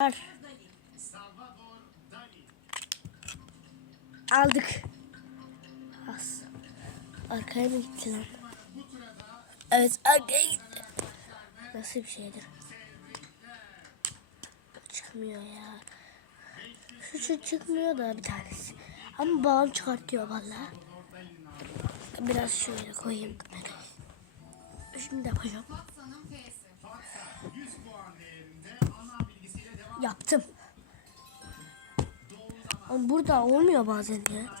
Var. Aldık. As. Arkaya mı gitti lan? Evet arkaya gitti. Nasıl bir şeydir? Çıkmıyor ya. Şu şu çıkmıyor da bir tanesi. Ama babam çıkartıyor vallahi. Biraz şöyle koyayım kamerayı. Şimdi yapacağım. Yaptım. Ama burada olmuyor bazen ya.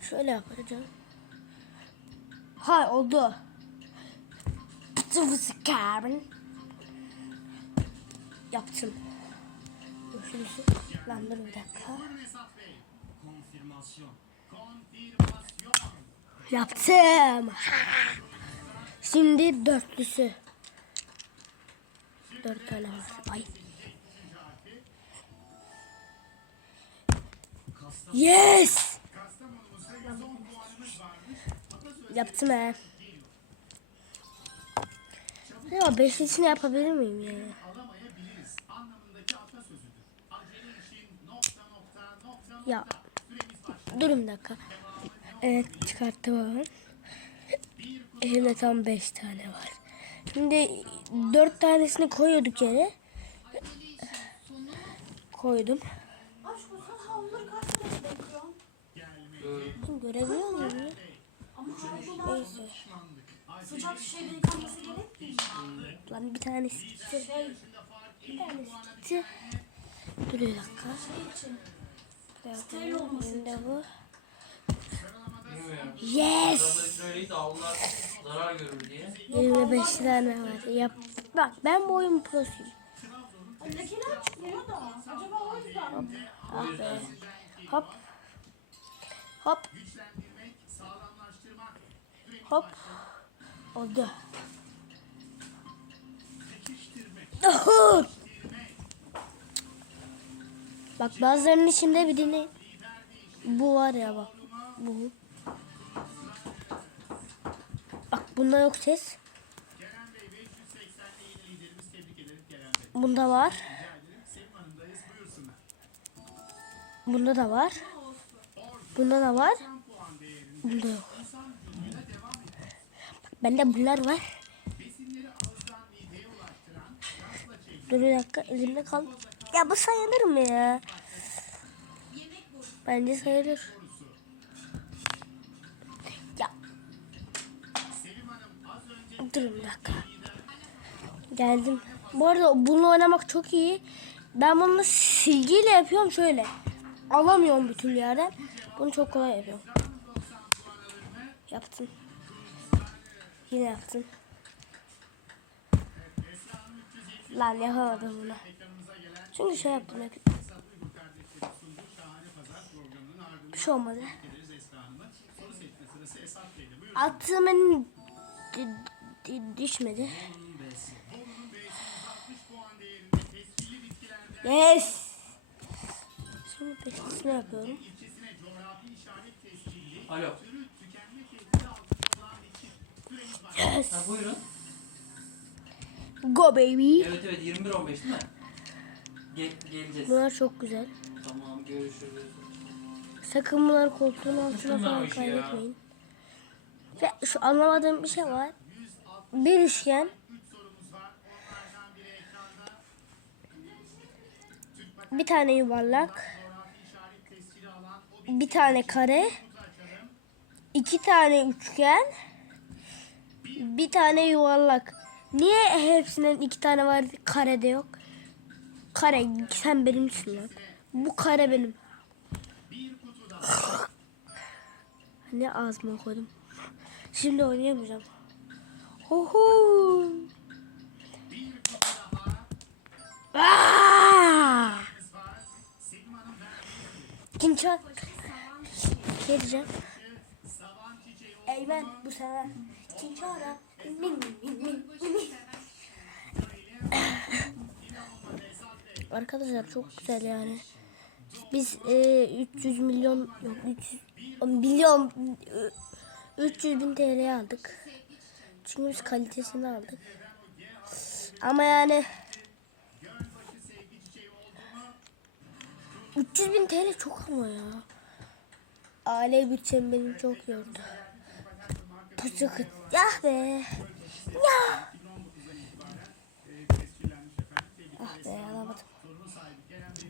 Şöyle yapacağım. Hay oldu. Sıvısı Karen. Yaptım. Şurası. Lan dur bir dakika. Yaptım. Şimdi dörtlüsü. Dört tane var. Ay. Yes. Yaptım he. Ya beşlisini yapabilir miyim ya? Ya. Durun dakika. Evet çıkarttım. Elimde tam beş tane var. Şimdi dört tanesini koyuyorduk yere. Koydum. Görebiliyor muyum ya? Neyse. sıcak şişeyle yıkanması gerekmiyor. Lan bir tanesi gitti. Şey Bir tanesi gitti. Dur bir dakika. için. Steril olması Elimde bu. Yes. Biraz şöyleydi avlular zarar görür diye. Elimde beş tane var. Yap. Bak ben bu oyun prosuyum. Ay, lekeler çıkmıyor da. Acaba o yüzden mi? O yüzden Hop. Hop. Hop. Oldu. Bak bazılarının içinde bir dinle. Bu var ya bak. Bu. Bunda yok ses. Bunda var. Bunda da var. Bunda da var. Bunda yok. Bak, bende bunlar var. Dur bir dakika elimde kal. Ya bu sayılır mı ya? Bence sayılır. Dur bir dakika. Geldim. Bu arada bununla oynamak çok iyi. Ben bunu silgiyle yapıyorum şöyle. Alamıyorum türlü yerden. Bunu çok kolay yapıyorum. Yaptım. Yine yaptım. Lan yapamadım bunu. Çünkü şey yaptım hep. Bir şey olmadı. Attığım di- düşmedi. Yes. Şimdi beşlisini yapıyorum. Alo. Yes. Ha, buyurun. Go baby. Evet evet 21-15 değil mi? Gel, geleceğiz. Bunlar çok güzel. Tamam görüşürüz. Sakın bunları koltuğun altına falan kaybetmeyin. Ve şu anlamadığım bir şey var. Bir üçgen bir tane yuvarlak. Bir tane kare. İki tane üçgen. Bir tane yuvarlak. Niye hepsinden iki tane var? Karede yok. Kare sen benimsin lan. Bu kare benim. Ne ağzıma koydum. Şimdi oynayamayacağım Huhu. Aa! İkinci at. Şey diyeceğim. Eymen bu sefer. İkinci ara. Min, min, min, min. Arkadaşlar çok güzel yani. Biz e, 300 milyon yok 300 milyon e, 300 bin TL aldık. Çünkü biz kalitesini aldık. Ama yani 300 bin TL çok ama ya. Aile bütçem benim çok yordu. Pusu. Ya be. Ya. Ah be alamadım.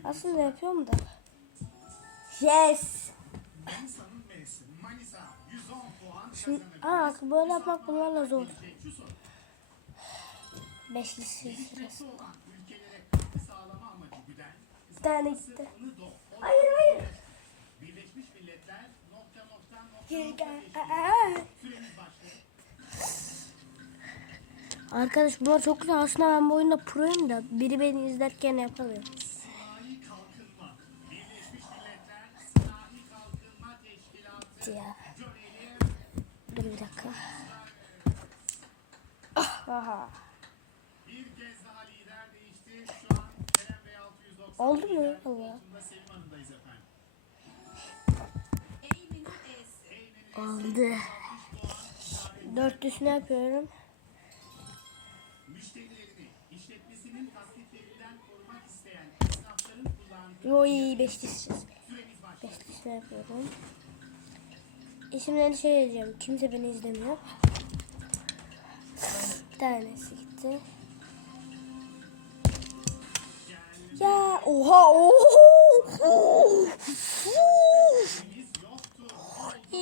Aslında yapıyorum da. Yes. Şimdi, aa, böyle yapmak bunlarla zor. Beşli sırası. Bir tane gitti. Hayır hayır. Geri gel. Aa. Arkadaş bunlar çok güzel. Aslında ben bu oyunda proyum da biri beni izlerken yapamıyor. Oldu mu? Allah. Oldu. Dört üstüne yapıyorum. Yo beş dişsiz. Beş dişine yapıyorum. İsimlerini şey yazacağım. Kimse beni izlemiyor. Bir tanesi gitti. Ya oha oho.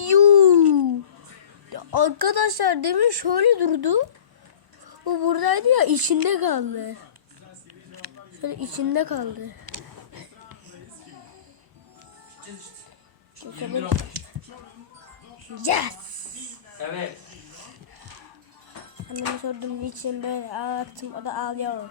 Yuu. Arkadaşlar demin şöyle durdu. Bu buradaydı ya içinde kaldı. Şöyle içinde kaldı. Gideceğiz işte. 21 olmuş. Yes. Evet. Anneme sordum niçin böyle ağlattım o da ağlıyor.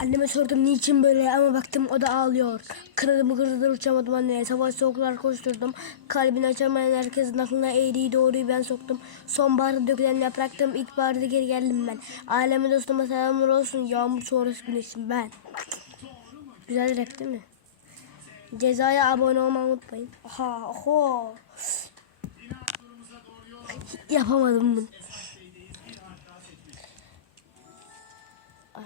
Anneme sordum niçin böyle ama baktım o da ağlıyor. Kırılımı kırılır uçamadım anneye. Savaş soğuklar koşturdum. Kalbini açamayan herkesin aklına eğriyi doğruyu ben soktum. Sonbaharda dökülen yapraktım. İlkbaharda geri geldim ben. Aleme dostuma selamlar olsun. Yağmur sonrası güneşim ben. Güzel rap değil mi? Cezaya abone olmayı unutmayın. Aha, oho. Yapamadım bunu.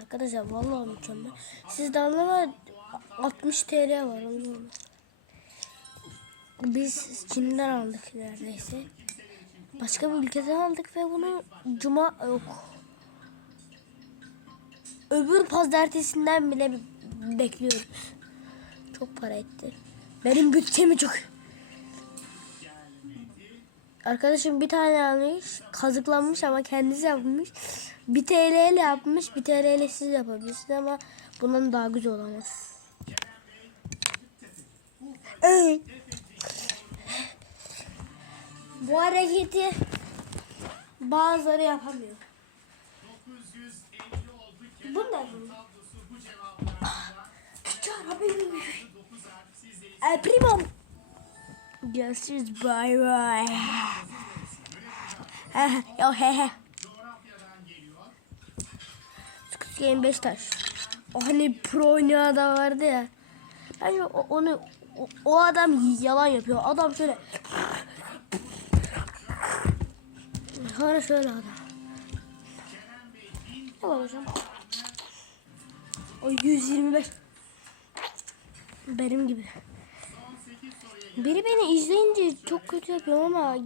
Arkadaşlar vallahi mükemmel. Sizde anlama 60 TL var anlama. Biz Çin'den aldık neredeyse. Başka bir ülkeden aldık ve bunu cuma yok. Öbür pazartesinden bile bekliyoruz. Çok para etti. Benim bütçemi çok Arkadaşım bir tane almış, kazıklanmış ama kendisi yapmış. Bir TL ile yapmış, bir TL ile siz yapabilirsiniz ama bundan daha güzel olamaz. Evet. Bu hareketi bazıları yapamıyor. Bu ne? Çarabim. El primo. Görüşürüz. Bye bye. Yo he he. Squid Game Beşiktaş. O hani pro oynayan vardı ya. Bence o- onu o, o adam yalan yapıyor. Adam şöyle Sonra şöyle adam. Ne var hocam? O 125 benim gibi. Biri beni izleyince çok kötü yapıyor ama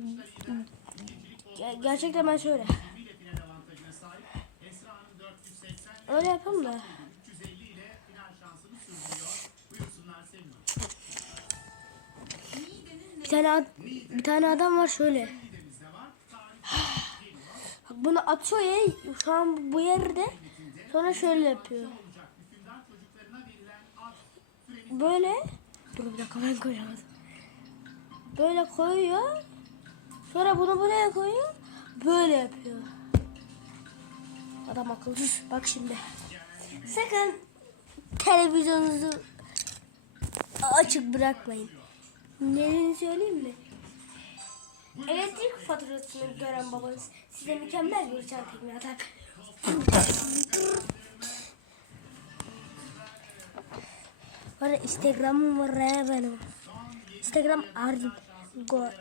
ge- gerçekten ben şöyle. Öyle yapalım da. Bir tane bir tane adam var şöyle. Bak Bunu atıyor ya şu an bu yerde. Sonra şöyle yapıyor. Böyle. Dur bir dakika ben koyamadım. Böyle koyuyor. Sonra bunu buraya koyuyor. Böyle yapıyor. Adam akılsız. Bak şimdi. Sakın televizyonunuzu açık bırakmayın. Nerini söyleyeyim mi? Elektrik faturasını gören babanız size mükemmel bir uçan tekme atar. Var Instagram'ım var ya benim. Instagram Arjun God.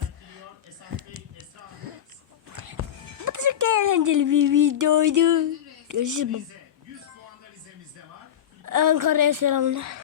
Bu da çok eğlenceli bir videoydu. Görüşürüz. Ankara'ya selamlar.